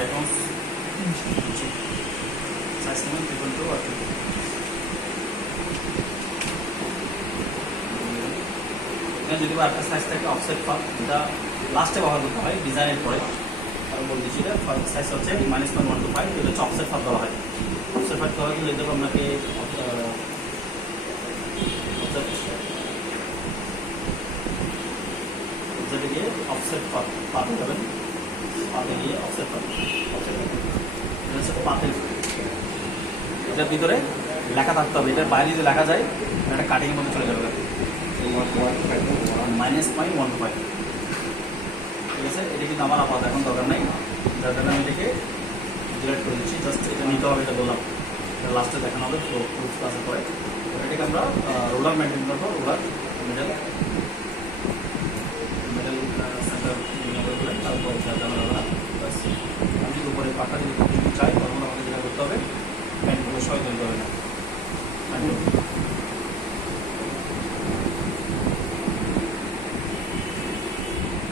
5 ounce size নেবেন 3.2 আর 2 যদি একটা সাইজ থাকে অফসেট ফার্ম, যেটা লাস্টে ব্যবহার করতে হয় ডিজাইনের পরে, আর বলে দিচ্ছি এটা সাইজ হচ্ছে -1.25, এটা হচ্ছে অফসেট ফার্ম দেওয়া হয়। অফসেট ফার্ম দেওয়া গেলে দেখো আপনাকে অফসেটে গিয়ে অফসেট পাতে যাবেন, পাতে গিয়ে অফসেট পাত, এটা হচ্ছে পাতের, এটার ভিতরে লেখা থাকতে হবে, এটার বাইরে যদি লেখা যায় একটা কাটিংয়ের মধ্যে চলে যাবে -0.15, ঠিক আছে। এটা কিন্তু আমার আপাতত এখন দরকার নেই, যার জন্য আমি এটাকে ডিলেট করে দিচ্ছি। জাস্ট এটা নিতে হবে, এটা বললাম, এটা লাস্টে দেখানো হবে প্রুফ ক্লাসের পরে। এটাকে আমরা রোলার মেনটেন করবো, রোলার মিডল সেন্টার করে তারপর আমি যদি উপরে পাখা যদি চাই তখন আমাকে যেটা করতে হবে প্যান্টগুলো সবাই তৈরি করে না।